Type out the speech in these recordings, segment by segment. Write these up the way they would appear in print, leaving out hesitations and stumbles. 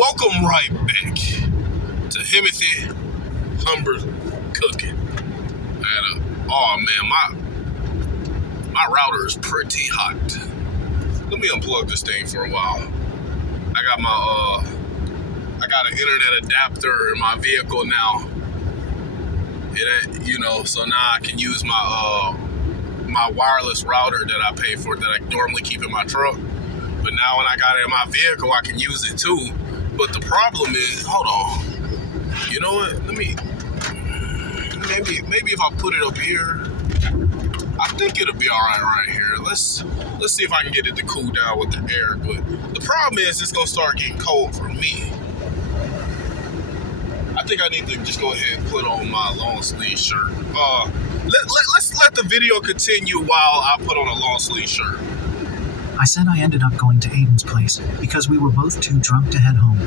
Welcome right back to Himothy Humber Cooking. Oh man, my router is pretty hot. Let me unplug this thing for a while. I got an internet adapter in my vehicle now. So now I can use my wireless router that I pay for that I normally keep in my truck. But now when I got it in my vehicle, I can use it too. But the problem is, hold on. You know what? Maybe if I put it up here, I think it'll be all right here. Let's see if I can get it to cool down with the air. But the problem is it's gonna start getting cold for me. I think I need to just go ahead and put on my long sleeve shirt. Let's let the video continue while I put on a long sleeve shirt. I said I ended up going to Aiden's place because we were both too drunk to head home.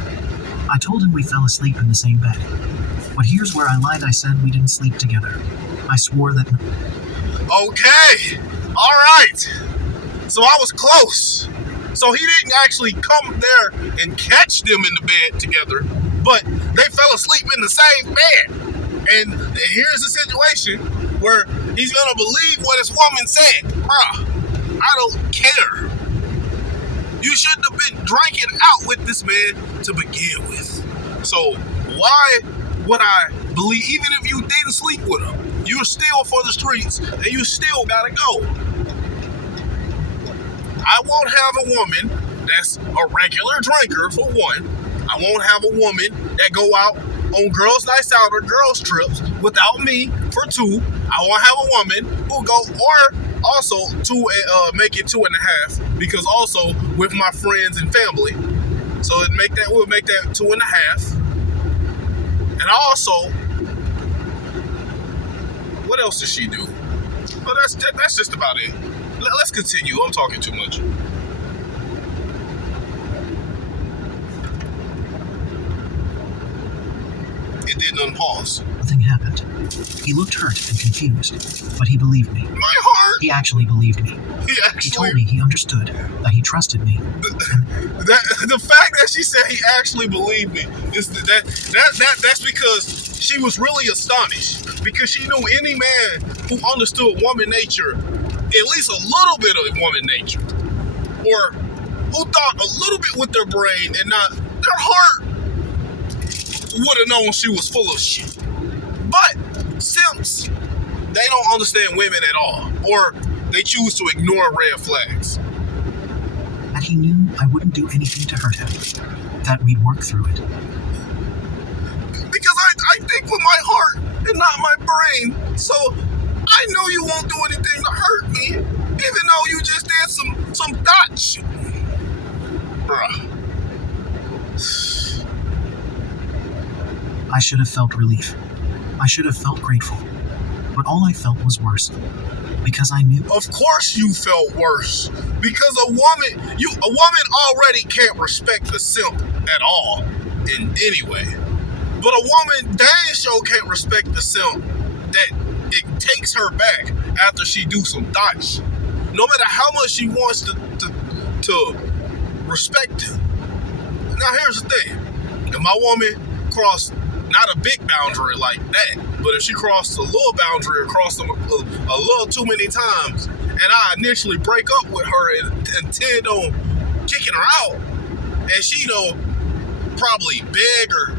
I told him we fell asleep in the same bed. But here's where I lied. I said we didn't sleep together. I swore that... Okay, all right. So I was close. So he didn't actually come there and catch them in the bed together, but they fell asleep in the same bed. And here's the situation where he's gonna believe what his woman said. Bruh, I don't care. You shouldn't have been drinking out with this man to begin with. So why would I believe, even if you didn't sleep with him, you're still for the streets and you still gotta go. I won't have a woman that's a regular drinker, for one. I won't have a woman that go out on girls' nights out or girls' trips without me, for two. I won't have a woman who go, or also make it 2.5, because also with my friends and family. So we'll make that 2.5. And also, what else does she do? Well, that's just about it. Let's continue. I'm talking too much. It didn't unpause. Nothing happened. He looked hurt and confused, but he believed me. My heart! He actually believed me. He told me he understood, that he trusted me. The fact that she said he actually believed me, that's because she was really astonished. Because she knew any man who understood woman nature, at least a little bit of woman nature, or who thought a little bit with their brain and not their heart, would have known she was full of shit. But simps, they don't understand women at all, or they choose to ignore red flags. That he knew I wouldn't do anything to hurt him, that we'd work through it. Because I think with my heart and not my brain, so I know you won't do anything to hurt me, even though you just did some thought shit. Bruh. I should have felt relief. I should have felt grateful. But all I felt was worse. Because I knew... Of course you felt worse. Because a woman already can't respect the simp at all in any way. But a woman dang sure can't respect the simp that it takes her back after she do some thoughts. No matter how much she wants to respect him. Now here's the thing. If my woman crossed not a big boundary like that, but if she crossed a little boundary or crossed them a little too many times, and I initially break up with her and intend on kicking her out, and she probably beg or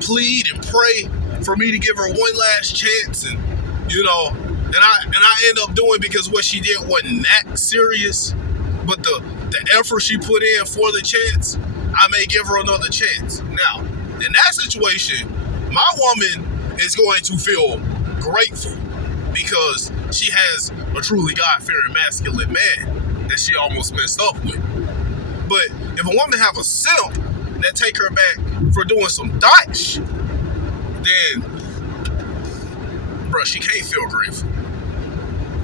plead and pray for me to give her one last chance, and I end up doing, because what she did wasn't that serious, but the effort she put in for the chance, I may give her another chance. Now, in that situation, my woman is going to feel grateful because she has a truly God-fearing masculine man that she almost messed up with. But if a woman have a simp that take her back for doing some dodge, then, bruh, she can't feel grateful.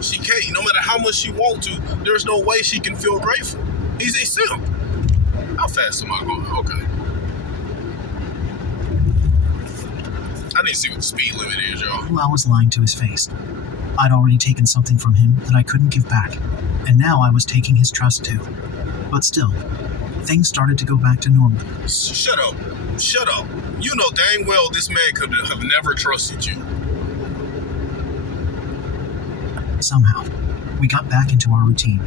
She can't. No matter how much she wants to, there's no way she can feel grateful. He's a simp. How fast am I going? Okay. I need to see what the speed limit is, y'all. I was lying to his face. I'd already taken something from him that I couldn't give back, and now I was taking his trust too. But still, things started to go back to normal. Shut up. Shut up. You know dang well this man could have never trusted you. Somehow, we got back into our routine.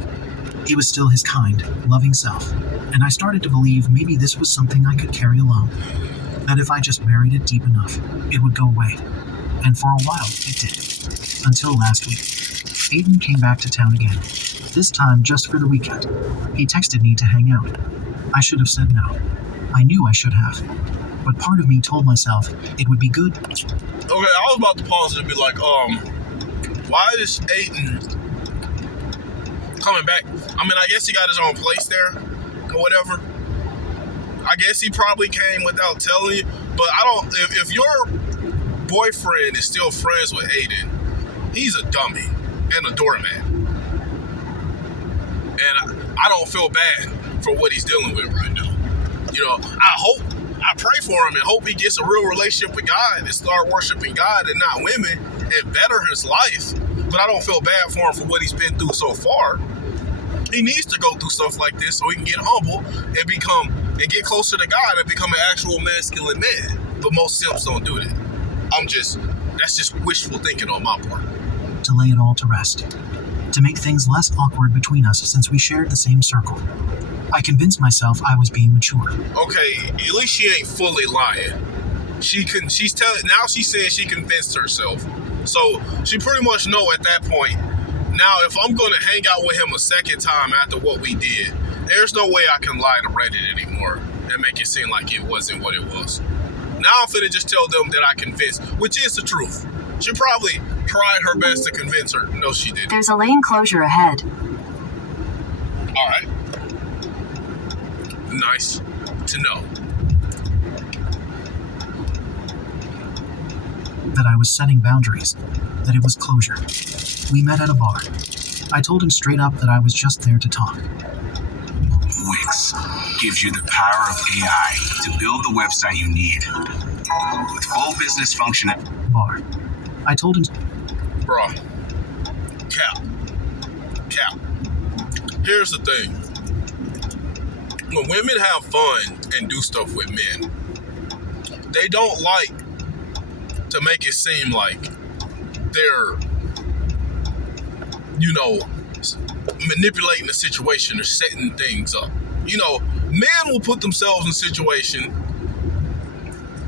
He was still his kind, loving self, and I started to believe maybe this was something I could carry alone. That if I just buried it deep enough, it would go away. And for a while, it did. Until last week. Aiden came back to town again, this time just for the weekend. He texted me to hang out. I should have said no. I knew I should have. But part of me told myself it would be good. Okay, I was about to pause and be like, why is Aiden coming back? I mean, I guess he got his own place there or whatever. I guess he probably came without telling you, but I don't, if your boyfriend is still friends with Aiden, he's a dummy and a doormat. And I don't feel bad for what he's dealing with right now. You know, I pray for him and hope he gets a real relationship with God and start worshiping God and not women and better his life. But I don't feel bad for him for what he's been through so far. He needs to go through stuff like this so he can get humble and get closer to God and become an actual masculine man. But most simps don't do that. That's just wishful thinking on my part. To lay it all to rest. To make things less awkward between us since we shared the same circle. I convinced myself I was being mature. Okay, at least she ain't fully lying. Now she's saying she convinced herself. So she pretty much know at that point. Now, if I'm going to hang out with him a second time after what we did, there's no way I can lie to Reddit anymore and make it seem like it wasn't what it was. Now I'm finna just tell them that I convinced, which is the truth. She probably tried her best to convince her. No, she didn't. There's a lane closure ahead. All right. Nice to know. That I was setting boundaries. That it was closure. We met at a bar. I told him straight up that I was just there to talk. Wix gives you the power of AI to build the website you need. With full business function. Bar. I told him... Bruh. Cap. Here's the thing. When women have fun and do stuff with men, they don't like to make it seem like they're, manipulating the situation or setting things up. Men will put themselves in a situation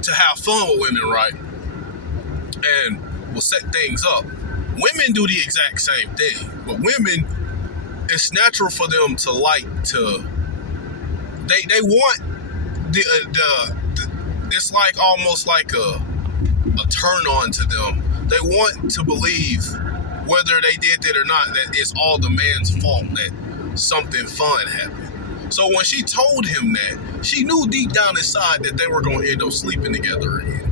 to have fun with women, right? And will set things up. Women do the exact same thing, but women, it's natural for them to like to. They want the it's like almost like a turn on to them. They want to believe, whether they did it or not, that it's all the man's fault that something fun happened. So when she told him that, she knew deep down inside that they were going to end up sleeping together again.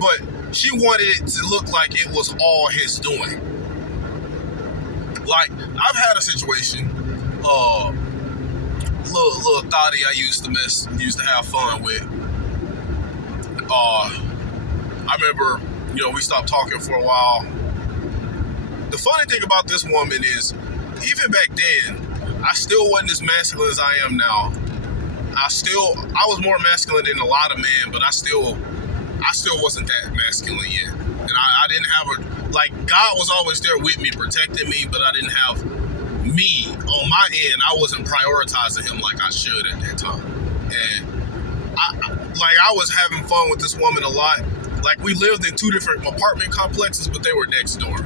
But she wanted it to look like it was all his doing. Like, I've had a situation, little thotty I used to have fun with. I remember, we stopped talking for a while. The funny thing about this woman is, even back then, I still wasn't as masculine as I am now. I was more masculine than a lot of men, but I still wasn't that masculine yet. And I didn't have God was always there with me, protecting me, but I didn't have me on my end. I wasn't prioritizing him like I should at that time. And I was having fun with this woman a lot. Like, we lived in two different apartment complexes, but they were next door.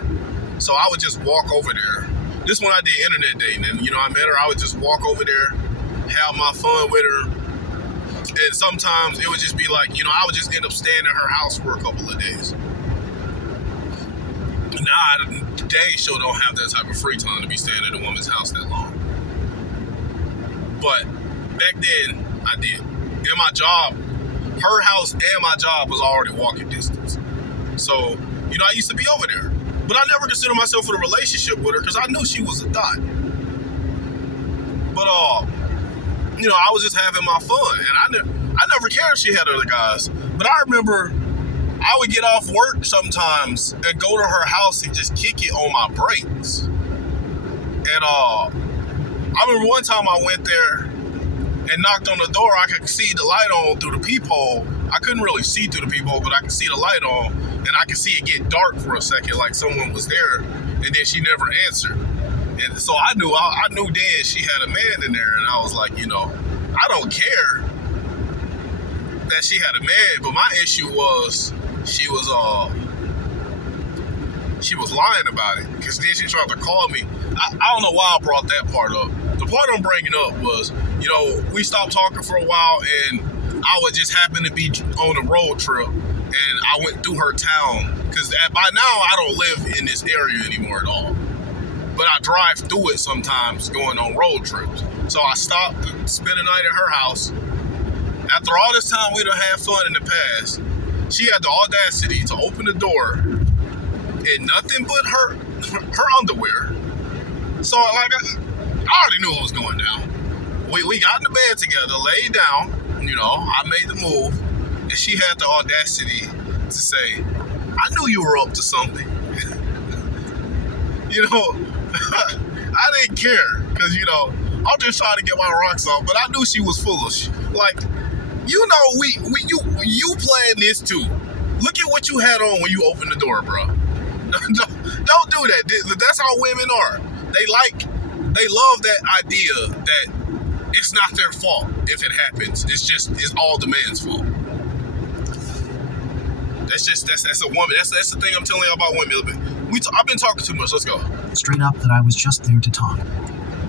So I would just walk over there. This one I did internet dating, and I met her. I would just walk over there, have my fun with her. And sometimes it would just be like, I would just end up staying at her house for a couple of days. Now, I dang sure don't have that type of free time to be staying at a woman's house that long. But back then, I did. And my job, her house and my job was already walking distance. So, I used to be over there. But I never considered myself in a relationship with her because I knew she was a thot. But, I was just having my fun. And I never cared if she had other guys. But I remember I would get off work sometimes and go to her house and just kick it on my breaks. And I remember one time I went there and knocked on the door. I could see the light on through the peephole. I couldn't really see through the peephole, but I could see the light on, and I could see it get dark for a second, like someone was there, and then she never answered. And so I knew then she had a man in there, and I was like, I don't care that she had a man, but my issue was she was lying about it, because then she tried to call me. I don't know why I brought that part up. The part I'm bringing up was, we stopped talking for a while, and I would just happen to be on a road trip, and I went through her town, because by now I don't live in this area anymore at all. But I drive through it sometimes going on road trips. So I stopped to spend a night at her house. After all this time we done had fun in the past, she had the audacity to open the door in nothing but her underwear. So like I already knew what was going down. We got in the bed together, laid down, I made the move, and she had the audacity to say, I knew you were up to something. I didn't care, because, I'm just trying to get my rocks off, but I knew she was foolish. Like, you planned this too. Look at what you had on when you opened the door, bro. Don't do that. That's how women are. They love that idea that it's not their fault if it happens. It's all the man's fault. That's a woman. That's the thing I'm telling you about women. I've been talking too much. Let's go. Straight up that I was just there to talk.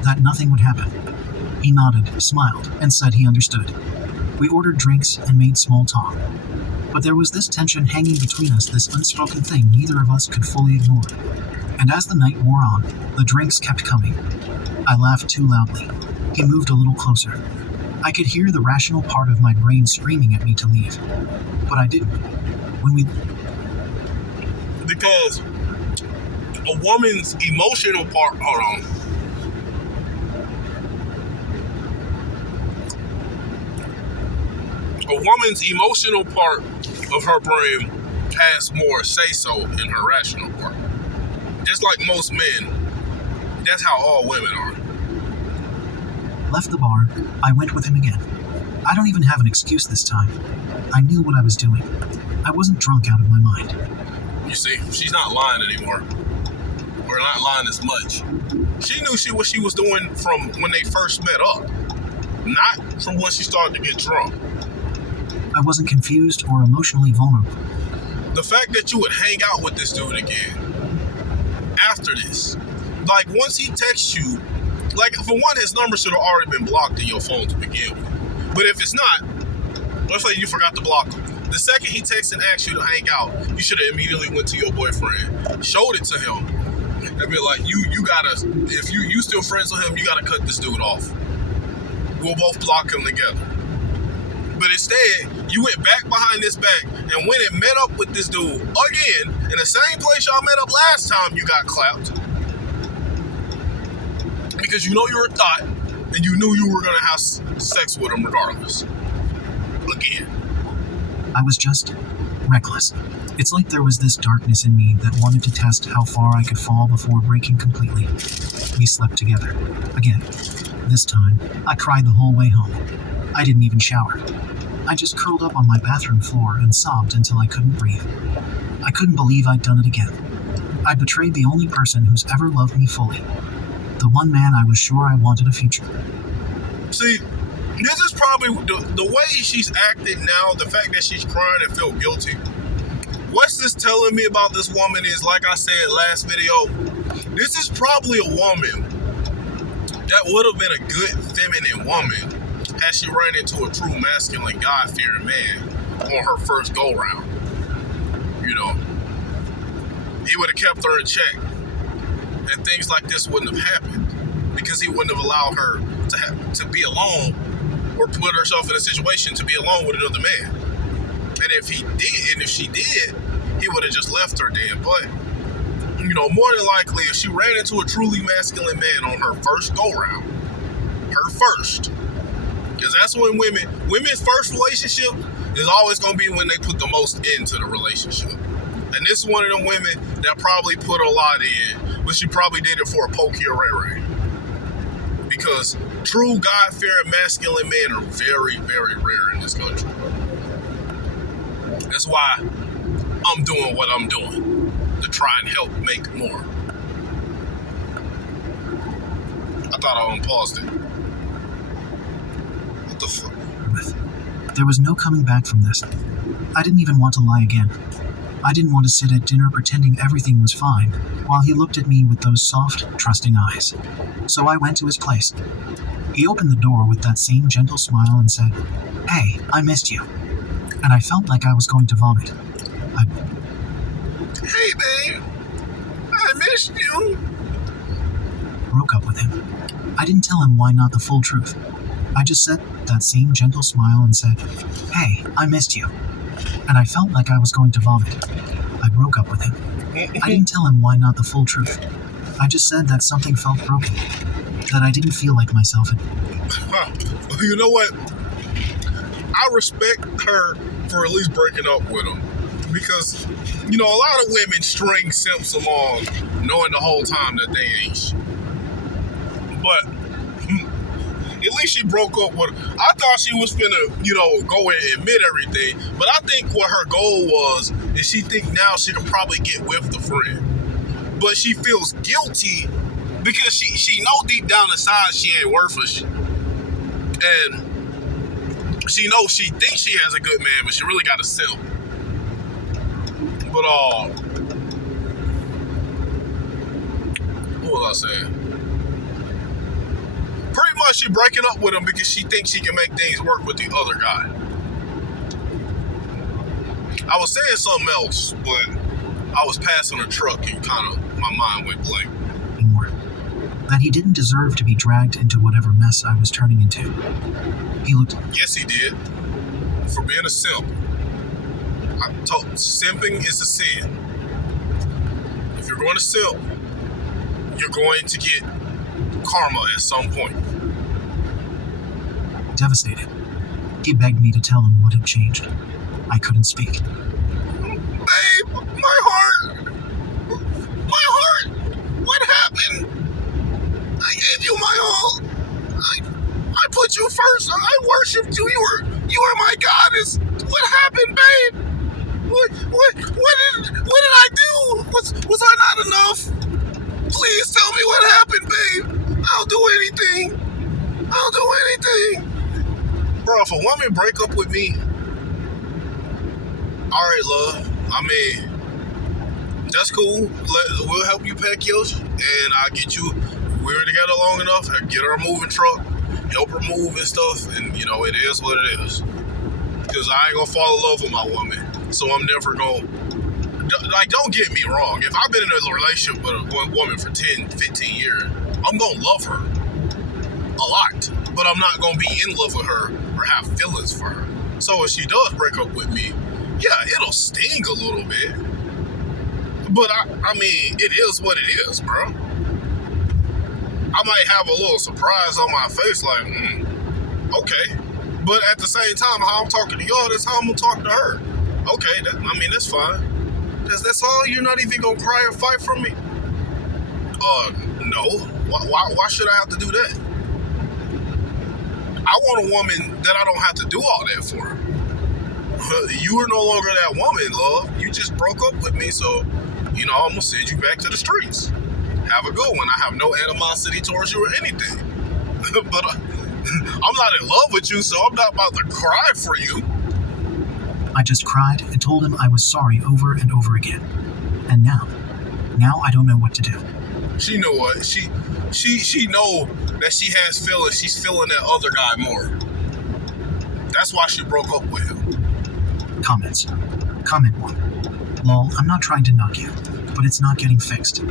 That nothing would happen. He nodded, smiled, and said he understood. We ordered drinks and made small talk. But there was this tension hanging between us, this unspoken thing neither of us could fully ignore. And as the night wore on, the drinks kept coming. I laughed too loudly. He moved a little closer. I could hear the rational part of my brain screaming at me to leave. But I didn't. Because a woman's emotional part, hold on. A woman's emotional part of her brain has more say-so in her rational part. Just like most men, that's how all women are. Left the bar, I went with him again. I don't even have an excuse this time. I knew what I was doing. I wasn't drunk out of my mind. You see, she's not lying anymore. Or not lying as much. She knew what she was doing from when they first met up. Not from when she started to get drunk. I wasn't confused or emotionally vulnerable. The fact that you would hang out with this dude again after this, like once he texts you, like for one, his number should have already been blocked in your phone to begin with. But if it's not, let's say you forgot to block him. The second he texts and asks you to hang out, you should have immediately went to your boyfriend, showed it to him, and be like, you gotta, if you still friends with him, you gotta cut this dude off. We'll both block him together. But instead, you went back behind this back and went and met up with this dude again in the same place y'all met up last time you got clapped. Because you know you're a thought and you knew you were going to have sex with him regardless. Again. I was just reckless. It's like there was this darkness in me that wanted to test how far I could fall before breaking completely. We slept together. Again. This time, I cried the whole way home. I didn't even shower. I just curled up on my bathroom floor and sobbed until I couldn't breathe. I couldn't believe I'd done it again. I betrayed the only person who's ever loved me fully. The one man I was sure I wanted a future. See, this is probably the way she's acting now, the fact that she's crying and feel guilty. What's this telling me about this woman is, like I said last video, this is probably a woman that would have been a good feminine woman had she ran into a true masculine, God-fearing man on her first go-round. You know, he would have kept her in check, and things like this wouldn't have happened because he wouldn't have allowed her to be alone or put herself in a situation to be alone with another man. And if he did, and if she did, he would have just left her then. But, you know, more than likely, if she ran into a truly masculine man on her first go-round, her first, because that's when women's first relationship is always going to be when they put the most into the relationship. And this is one of them women that probably put a lot in, but she probably did it for a pokey or ray. Because True God-fearing masculine men are very, very rare in this country. That's why I'm doing what I'm doing, to try and help make more. I thought I unpaused it. What the fuck? There was no coming back from this. I didn't even want to lie again. I didn't want to sit at dinner pretending everything was fine while he looked at me with those soft, trusting eyes. So I went to his place. He opened the door with that same gentle smile and said, "Hey, I missed you." And I felt like I was going to vomit. Hey, babe. I missed you. Broke up with him. I didn't tell him why not the full truth. I just said that same gentle smile and said, "Hey, I missed you." And I felt like I was going to vomit. I broke up with him. I didn't tell him why not the full truth. I just said that something felt broken, that I didn't feel like myself. You know what? I respect her for at least breaking up with him. Because, you know, a lot of women string simps along knowing the whole time that they ain't shit. But at least she broke up with him. I thought she was finna, you know, go and admit everything. But I think what her goal was is she think now she can probably get with the friend. But she feels guilty because she know deep down inside she ain't worth a shit. And she knows she thinks she has a good man, but she really got a simp. But what was I saying? Pretty much she breaking up with him because she thinks she can make things work with the other guy. I was saying something else, but I was passing a truck and kind of my mind went blank. That he didn't deserve to be dragged into whatever mess I was turning into. He looked... Yes, he did. For being a simp. I told simping is a sin. If you're going to simp, you're going to get karma at some point. Devastated. He begged me to tell him what had changed. I couldn't speak. Babe, my heart! My heart! What happened? I gave you my all. I put you first. I worshipped you. You were my goddess. What happened, babe? What did I do? Was I not enough? Please tell me what happened, babe. I'll do anything. Bro, if a woman break up with me, alright, love. I mean, that's cool. We'll help you pack yours, and I'll get you. We're together long enough. I get her a moving truck, help her move and stuff, and you know it is what it is. Because I ain't gonna fall in love with my woman, so I'm never gonna. Like, don't get me wrong. If I've been in a relationship with a woman for 10, 15 years, I'm gonna love her a lot, but I'm not gonna be in love with her or have feelings for her. So if she does break up with me, yeah, it'll sting a little bit. But I mean, it is what it is, bro. I might have a little surprise on my face, like, okay. But at the same time, how I'm talking to y'all, that's how I'm gonna talk to her. Okay, that's fine. That's all? You're not even gonna cry or fight for me? No. Why should I have to do that? I want a woman that I don't have to do all that for. You are no longer that woman, love. You just broke up with me, so, you know, I'm gonna send you back to the streets. Have a good one. I have no animosity towards you or anything. But I'm not in love with you, so I'm not about to cry for you. I just cried and told him I was sorry over and over again. And now I don't know what to do. She know what? She know that she has feelings. She's feeling that other guy more. That's why she broke up with him. Comments. Comment 1. Lol, I'm not trying to knock you, but it's not getting fixed.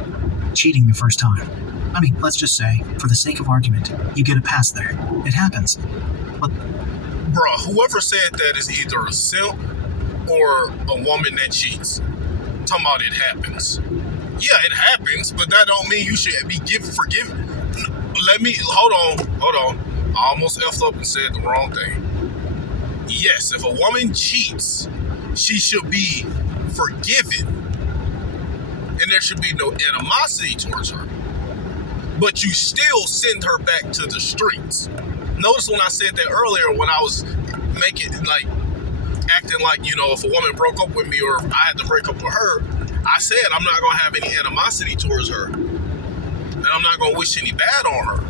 Cheating the first time. I mean, let's just say, for the sake of argument, you get a pass there. It happens. But... Bruh, whoever said that is either a simp or a woman that cheats. Talking about it happens. Yeah, it happens, but that don't mean you should be forgiven. Hold on. I almost effed up and said the wrong thing. Yes, if a woman cheats, she should be forgiven. And there should be no animosity towards her. but you still send her back to the streets. Notice when I said that earlier, when I was acting like, if a woman broke up with me or I had to break up with her, I said I'm not going to have any animosity towards her. And I'm not going to wish any bad on her.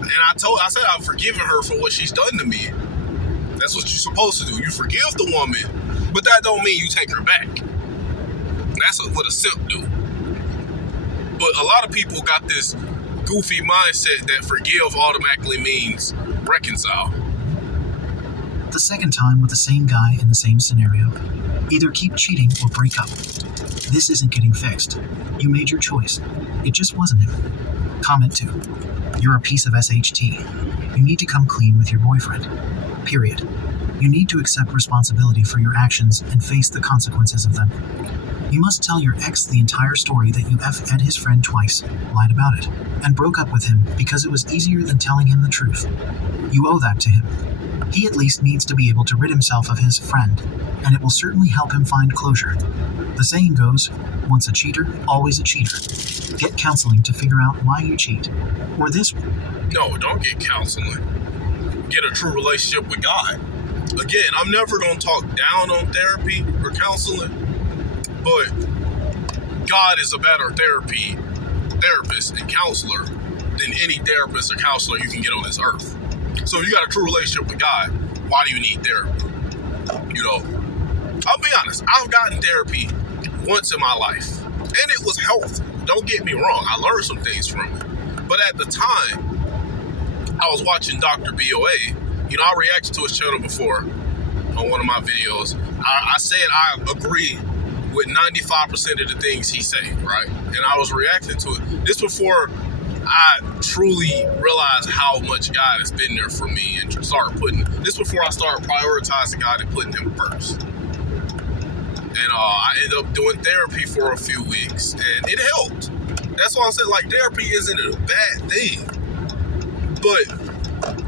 And I said I've forgiven her for what she's done to me. That's what you're supposed to do. You forgive the woman, but that don't mean you take her back. That's what a simp do. But a lot of people got this goofy mindset that forgive automatically means reconcile. The second time with the same guy in the same scenario. Either keep cheating or break up. This isn't getting fixed. You made your choice. It just wasn't him. Comment 2. You're a piece of SHT. You need to come clean with your boyfriend. Period. You need to accept responsibility for your actions and face the consequences of them. You must tell your ex the entire story that you F'd his friend twice, lied about it, and broke up with him because it was easier than telling him the truth. You owe that to him. He at least needs to be able to rid himself of his friend, and it will certainly help him find closure. The saying goes, once a cheater, always a cheater. Get counseling to figure out why you cheat. Or this. No, don't get counseling. Get a true relationship with God. Again, I'm never going to talk down on therapy or counseling, but God is a better therapist and counselor than any therapist or counselor you can get on this earth. So if you got a true relationship with God, why do you need therapy? I'll be honest, I've gotten therapy once in my life, and it was helpful. Don't get me wrong, I learned some things from it. But at the time, I was watching Dr. BOA. I reacted to his channel before on one of my videos. I said I agree with 95% of the things he said, right? And I was reacting to it. This before I truly realized how much God has been there for me and this before I started prioritizing God and putting him first. And I ended up doing therapy for a few weeks, and it helped. That's why I said, therapy isn't a bad thing. But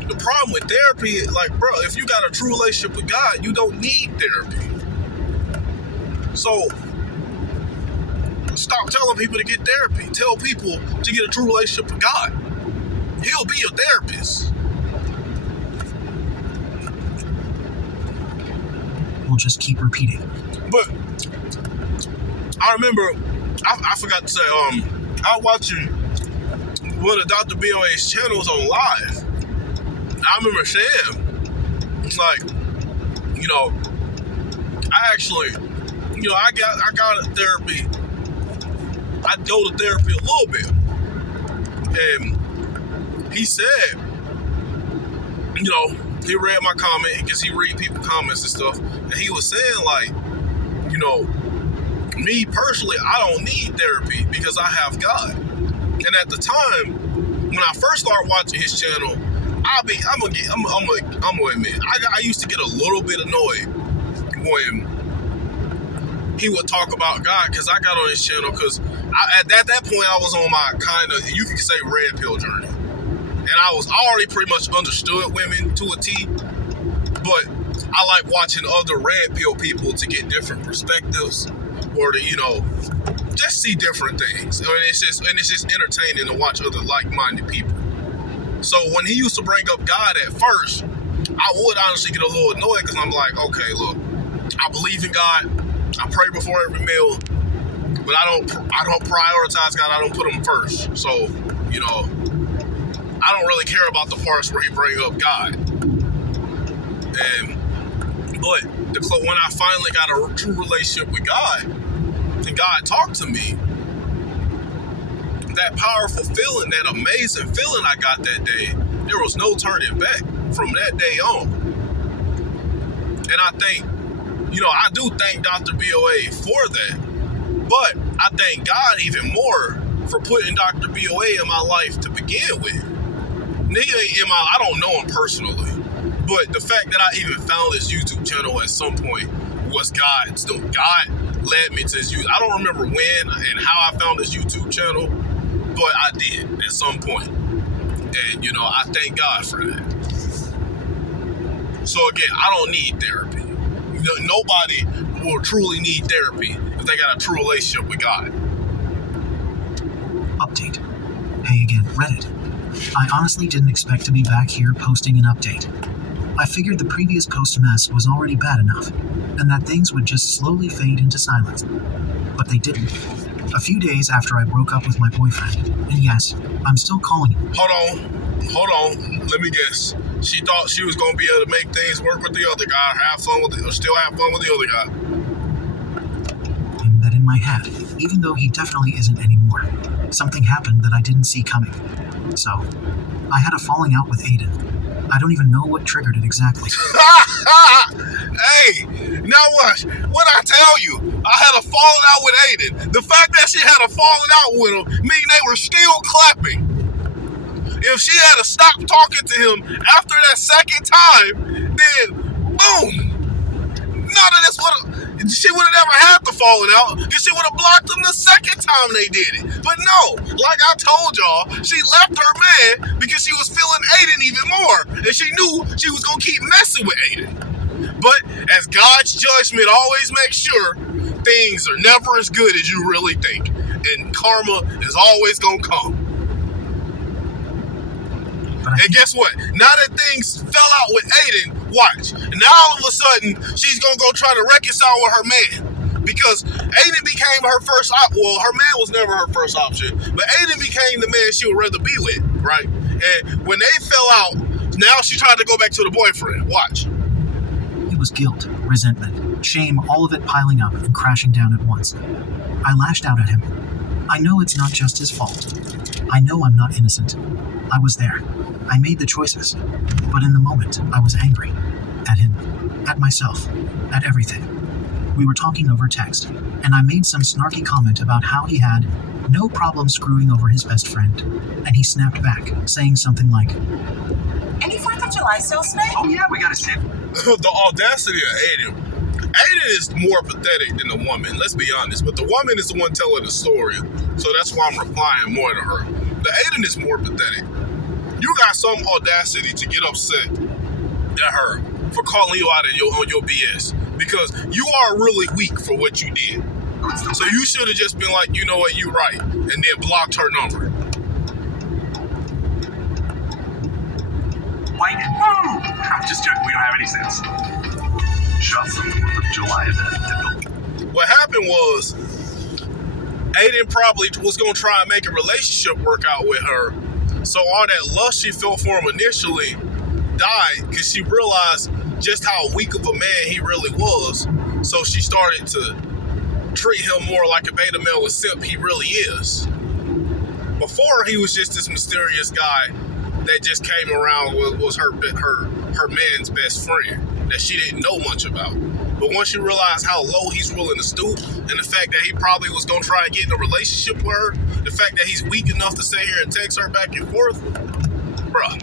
the problem with therapy is, bro, if you got a true relationship with God, you don't need therapy. So, stop telling people to get therapy. Tell people to get a true relationship with God. He'll be your therapist. We'll just keep repeating. But I remember, I forgot to say, I was watching one of Dr. BOA's channels on live. I remember saying, I actually, I got a therapy. I go to therapy a little bit. And he said, he read my comment because he read people's comments and stuff. And he was saying, me personally, I don't need therapy because I have God. And at the time, when I first started watching his channel, I'm gonna admit, I used to get a little bit annoyed when he would talk about God, because I got on his channel because at that point I was on my kind of, you could say, red pill journey. And I already pretty much understood women to a T, but I like watching other red pill people to get different perspectives, or to, just see different things. And it's just entertaining to watch other like-minded people. So when he used to bring up God at first, I would honestly get a little annoyed, because I'm like, okay, look, I believe in God, I pray before every meal, but I don't prioritize God, I don't put him first. So, I don't really care about the parts where he bring up God. But when I finally got a true relationship with God, and God talked to me, that powerful feeling, that amazing feeling I got that day, there was no turning back from that day on. And I think, I do thank Dr. BOA for that, but I thank God even more for putting Dr. BOA in my life to begin with. I don't know him personally, but the fact that I even found his YouTube channel at some point was God. Still, God led me to his YouTube. I don't remember when and how I found his YouTube channel, but I did at some point. And, I thank God for that. So again, I don't need therapy. Nobody will truly need therapy if they got a true relationship with God. Update. Hey again. Reddit. I honestly didn't expect to be back here posting an update. I figured the previous post mess was already bad enough, and that things would just slowly fade into silence. But they didn't. A few days after I broke up with my boyfriend, and yes, I'm still calling him. Hold on, let me guess. She thought she was going to be able to make things work with the other guy, still have fun with the other guy. And that in my head, even though he definitely isn't anymore, something happened that I didn't see coming. So, I had a falling out with Aiden. I don't even know what triggered it exactly. Hey, now what? What'd I tell you? I had a falling out with Aiden. The fact that she had a falling out with him mean they were still clapping. If she had to stop talking to him after that second time, then boom. None of this she would have never had the falling out because she would have blocked him the second time they did it. But no, like I told y'all, she left her man because she was feeling Aiden even more. And she knew she was going to keep messing with Aiden. But as God's judgment always makes sure, things are never as good as you really think. And karma is always going to come. And guess what? Now that things fell out with Aiden, watch. Now all of a sudden, she's going to go try to reconcile with her man. Because Aiden became her first option. Well, her man was never her first option. But Aiden became the man she would rather be with, right? And when they fell out, now she tried to go back to the boyfriend. Watch. It was guilt, resentment, shame, all of it piling up and crashing down at once. I lashed out at him. I know it's not just his fault. I know I'm not innocent. I was there. I made the choices. But in the moment, I was angry. At him. At myself. At everything. We were talking over text, and I made some snarky comment about how he had no problem screwing over his best friend, and he snapped back, saying something like, "Any 4th of July sales today?" Oh yeah, we got a sip. The audacity of Aiden. Aiden is more pathetic than the woman, let's be honest. But the woman is the one telling the story, so that's why I'm replying more to her. The Aiden is more pathetic. You got some audacity to get upset at her for calling you out on your BS. Because you are really weak for what you did. So you should have just been like, you know what, you're right. And then blocked her number. Wait, I'm just joking, we don't have any sense. Just the 4th of July event. What happened was, Aiden probably was going to try and make a relationship work out with her. So all that lust she felt for him initially died because she realized just how weak of a man he really was. So she started to treat him more like a beta male and simp he really is. Before, he was just this mysterious guy that just came around, was her man's best friend that she didn't know much about. But once she realized how low he's willing to stoop, and the fact that he probably was going to try and get in a relationship with her, the fact that he's weak enough to sit here and text her back and forth, bruh.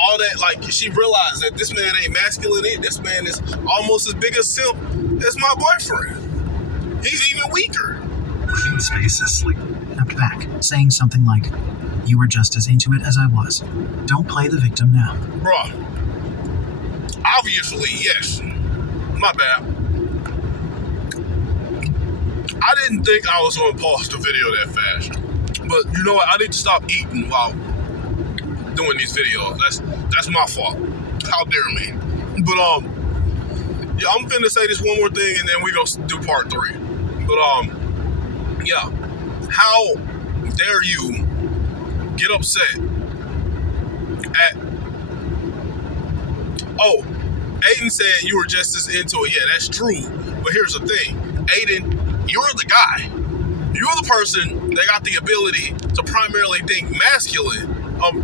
All that, like, she realized that this man ain't masculine. This man is almost as big a simp as my boyfriend. He's even weaker. Clean space is sleep. Snapped back, saying something like, "You were just as into it as I was. Don't play the victim now." Bruh. Obviously, yes. My bad. I didn't think I was going to pause the video that fast. But you know what? I need to stop eating while doing these videos. That's my fault. How dare me. But yeah, I'm finna say this one more thing and then we gonna do part 3. But yeah, how dare you get upset at Aiden said you were just as into it. Yeah, that's true. But here's the thing, Aiden, you're the guy. You're the person that got the ability to primarily think masculine,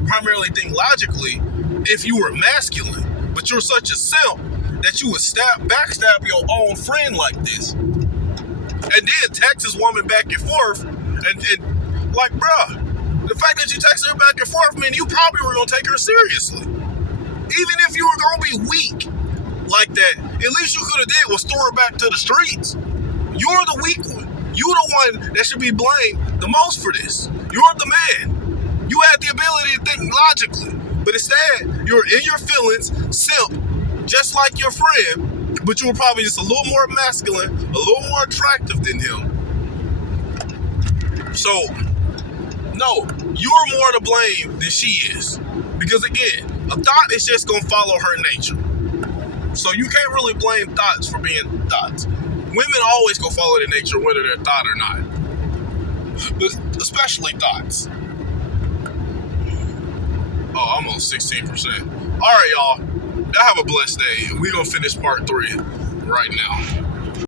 primarily think logically if you were masculine. But you're such a simp that you would backstab your own friend like this. And then text this woman back and forth and like, bruh, the fact that you text her back and forth meant you probably were going to take her seriously. Even if you were going to be weak like that, at least you could have did was throw her back to the streets. You're the weak one. You're the one that should be blamed the most for this. You're the man. You had the ability to think logically, but instead, you're in your feelings, simp, just like your friend, but you were probably just a little more masculine, a little more attractive than him. So, No, you're more to blame than she is. Because again, a thought is just gonna follow her nature. So you can't really blame thoughts for being thoughts. Women always go follow their nature whether they're thought or not. But especially thoughts. Oh, I'm on 16%. Alright, y'all. Y'all have a blessed day. We're gonna finish part 3 right now.